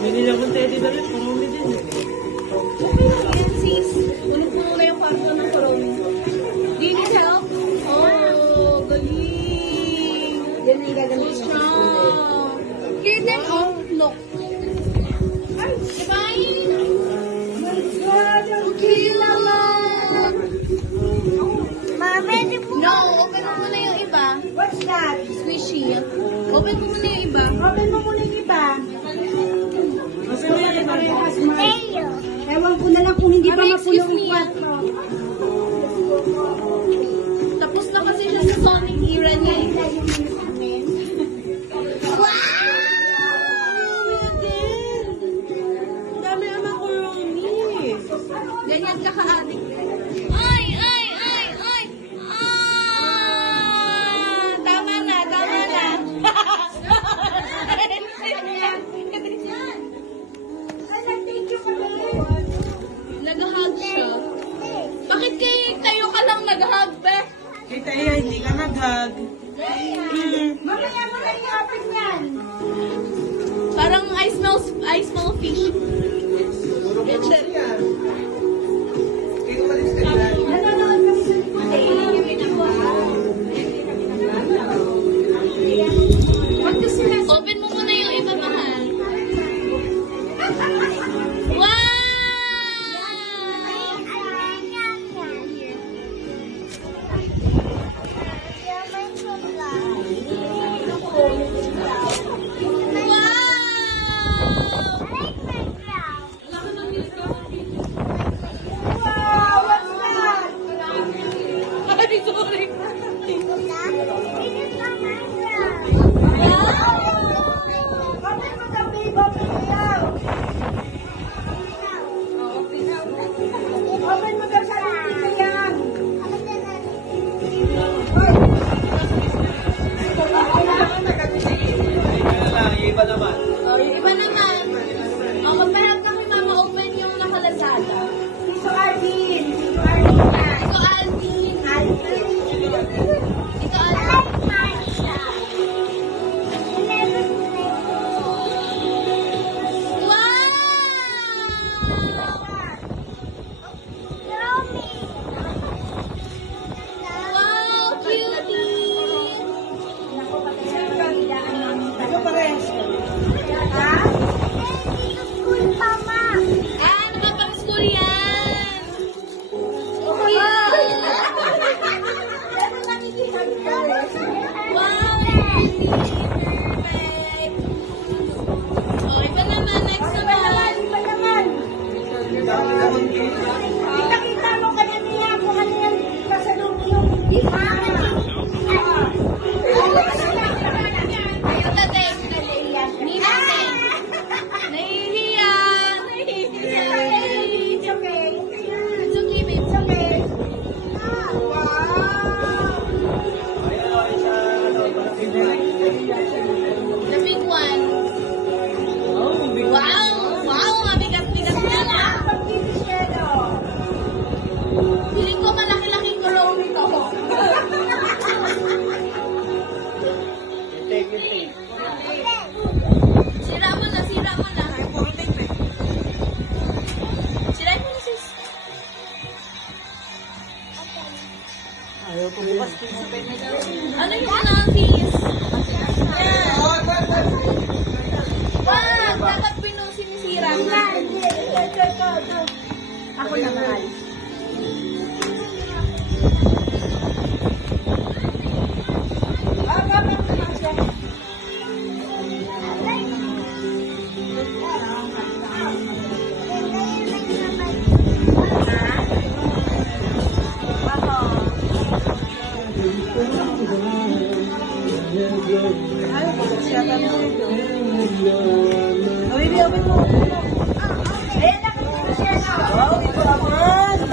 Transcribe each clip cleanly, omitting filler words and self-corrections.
Binili akong teddy bear, marami din eh. Yan sis, punong-puno na yung kwarto ng korona. Do you need help? Oh, galing. Yan ang gagamitin ko sa school eh. Curtain off, look. Ay, fine. Okay naman. Mami, No, open mo muna yung iba. what's that? Squishy. Open mo muna yung iba. Open mo muna yung iba. Kasi may yan Parehas, ma. Ewan ko na lang kung hindi pa Mami, mapuno excuse yung me. kwarto. Tapos na kasi siya sa Sonic era niya. Ang dami ang macaroni. Ganyan ka ka-addict. Ay, ay, ay, ay! Ah! Tama na, tama na. Nag-hug siya. Bakit tayo ka lang nag-hug, be? Kita iya, hindi ka nag-hug. Mamaya mo na i-open yan. Parang I smell fish. Nanonood kami sa likod eh. Ba't kasi nasa... Open mo muna yung iba, mahal. Wow! Wow, what's that? Ay, sorry. Open mo daw, babe. Open mo daw. Open mo daw sa ating kita yan. Hoy. Iba naman. Oh, yung iba naman. Oh, magpaharap na kay Mama open yung nakalasada. Piso Arvin. Piso Arvin yan. Ito, Alvin. Arvin. Ito, Alvin. Wow, cutie. Ano pa rin? Ha? Ah, nakapang-school yan. Okay. Wow, cutie. Perfect. Oh, iba naman. Next naman. Iba naman. Kita-kita mo kanya niya kung ano yung pasalubong. Ayun na din. Nina din. Nahihiya. Nahihiya. It's okay. It's okay, babe. It's okay. The big one. Oh, big Wow! Wow! Mabigat-bigat na na. Feeling ko malaki-laki ko raw nito. take, you take. Sira mo na, sira mo na. Sira mo na, sis. Ayaw ko bukas. Ano yung unangkis? Wag! Dapat sinisira na. Ako na mahal. Ayan na kami siya na. Wow, ito naman.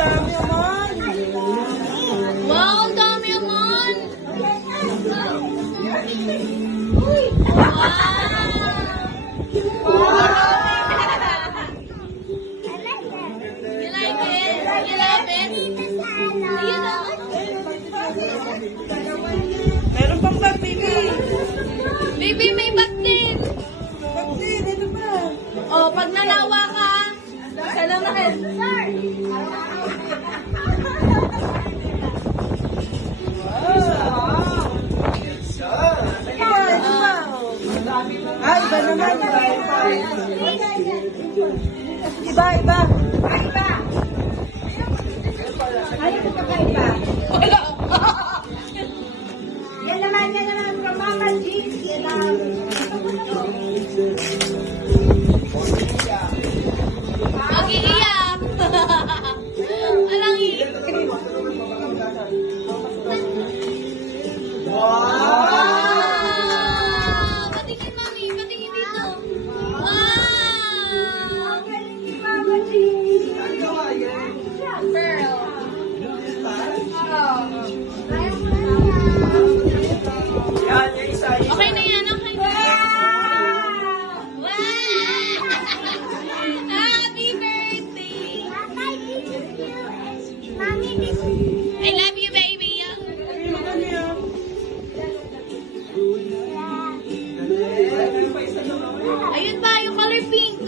Oh, pag nanawa ka, isa lang na rin. Ay, iba naman. Iba, iba. Ano ito kakaiba? Wala. Yan naman from Mama G's. Yan lang. Mag-iiyak. Alang iiyak. Wow! Patingin, mami. Patingin dito. Wow! Mama G's. Pearl. Yan, yung isa. Okay na yan. Okay na. Wow! Happy birthday! Mommy, this is I love you, baby. Ayun ba, yung color pink.